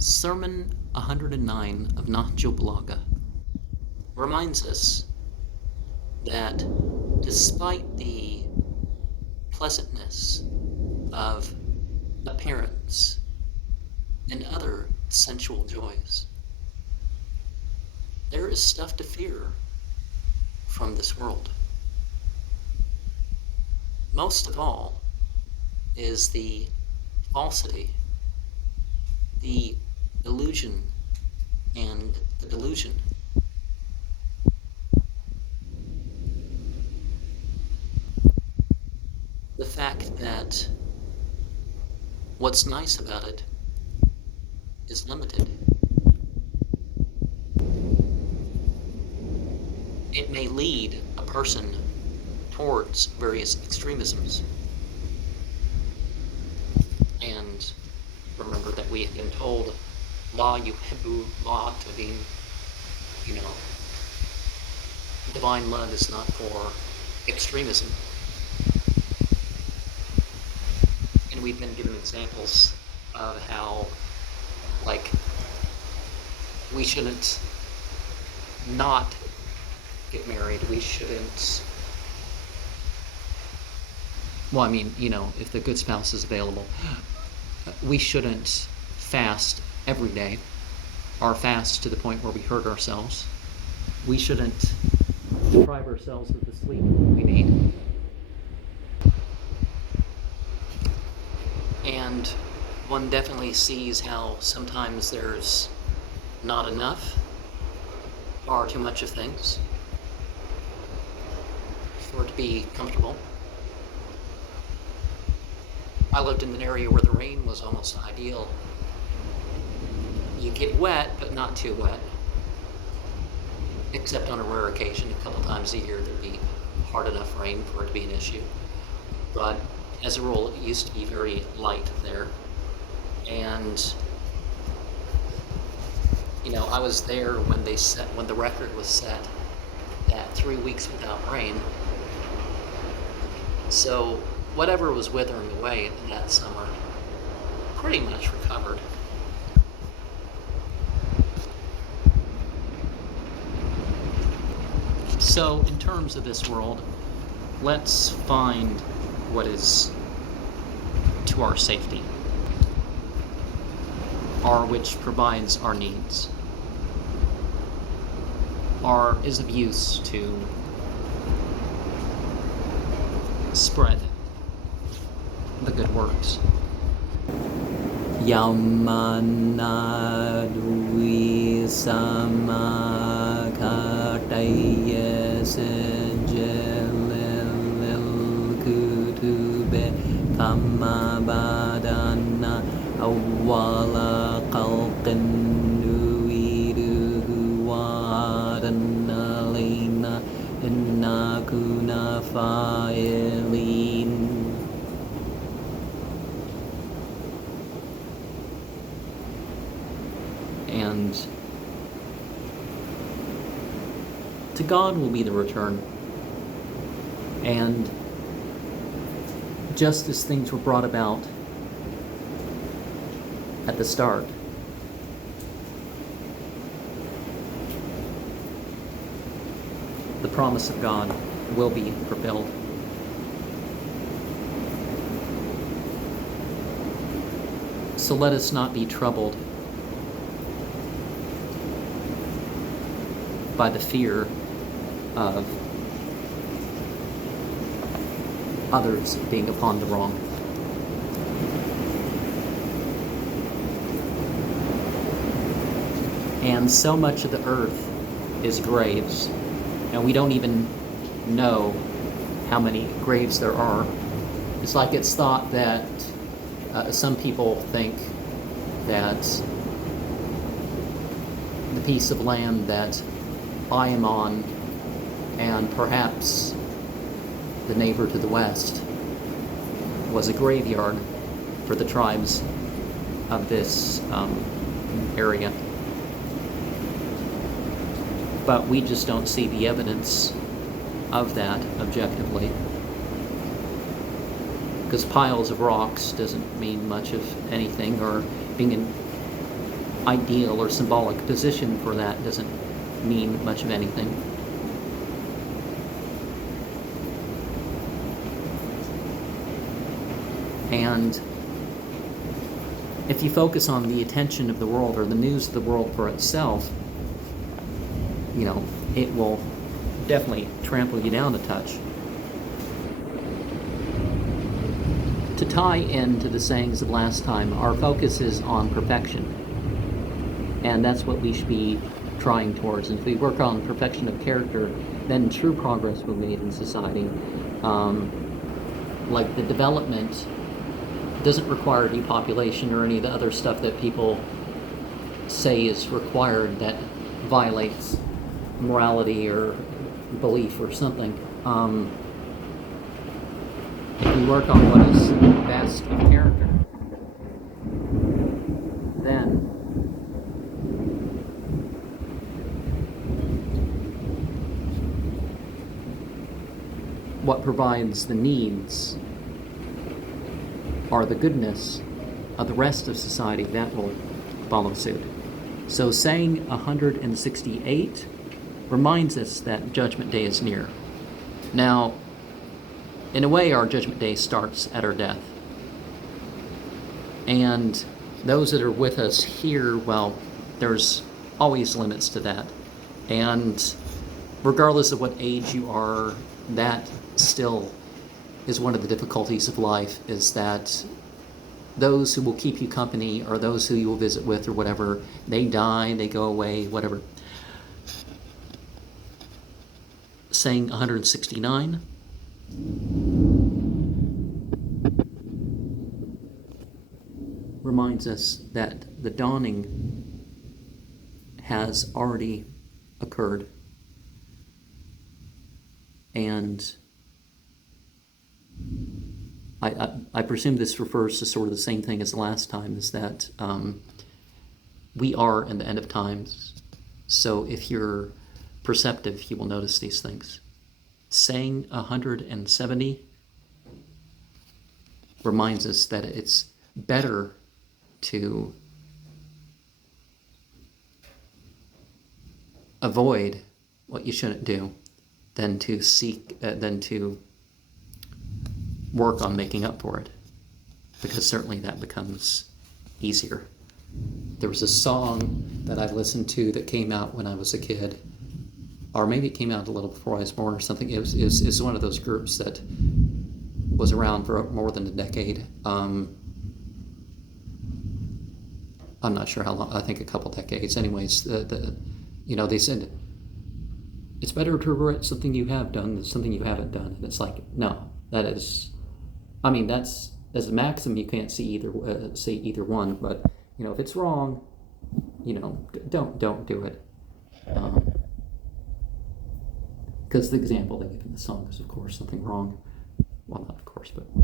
Sermon 109 of Nahjul Balagah reminds us that despite the pleasantness of appearance and other sensual joys, there is stuff to fear from this world. Most of all is the falsity, the illusion, and the delusion. The fact that what's nice about it is limited. It may lead a person towards various extremisms. And remember that we have been told, La yuhibbu la tadin, divine love is not for extremism. And we've been given examples of how, we shouldn't not get married. We shouldn't, if the good spouse is available, we shouldn't fast every day, or fast to the point where we hurt ourselves. We shouldn't deprive ourselves of the sleep we need. And one definitely sees how sometimes there's not enough, or too much of things for it to be comfortable. I lived in an area where the rain was almost ideal. You get wet, but not too wet. Except on a rare occasion, a couple times a year, there'd be hard enough rain for it to be an issue. But as a rule, it used to be very light there. And, I was there when the record was set at 3 weeks without rain. So whatever was withering away that summer pretty much recovered. So in terms of this world, let's find what is to our safety, or which provides our needs, or is of use to spread the good works. Yamanadwi samakataya sejelil kutube kamabadana awwala qalqin nuiduhu wadanna lina inna kuna fa'ilin. And to God will be the return. And just as things were brought about at the start, the promise of God will be fulfilled. So let us not be troubled by the fear of others being upon the wrong. And so much of the earth is graves, and we don't even know how many graves there are. It's like it's thought that some people think that the piece of land that I am on, and perhaps the neighbor to the west, was a graveyard for the tribes of this area. But we just don't see the evidence of that objectively, because piles of rocks doesn't mean much of anything, or being ideal or symbolic position for that doesn't mean much of anything. And if you focus on the attention of the world or the news of the world for itself, you know, it will definitely trample you down a touch. To tie into the sayings of last time, our focus is on perfection. And that's what we should be trying towards. And if we work on perfection of character, then true progress will be made in society. Like the development doesn't require depopulation or any of the other stuff that people say is required that violates morality or belief or something. If we work on what is best of character, then what provides the needs or the goodness of the rest of society, that will follow suit. So saying 168 reminds us that Judgment Day is near. Now, in a way, our Judgment Day starts at our death. And those that are with us here, well, there's always limits to that. And regardless of what age you are, that still is one of the difficulties of life, is that those who will keep you company or those who you will visit with or whatever, they die, they go away, whatever. Saying 169. Reminds us that the dawning has already occurred. And I presume this refers to sort of the same thing as the last time, is that we are in the end of times. So if you're perceptive, you will notice these things. Saying 170 reminds us that it's better to avoid what you shouldn't do than to work on making up for it, because certainly that becomes easier. There was a song that I've listened to that came out when I was a kid, or maybe it came out a little before I was born or something. It was one of those groups that was around for more than a decade. I'm not sure how long, I think a couple decades. Anyways, they said, it's better to regret something you have done than something you haven't done. And it's like, no, that's as a maxim, you can't say either one, but, if it's wrong, don't do it. Because the example they give in the song is, of course, something wrong. Well, not of course, but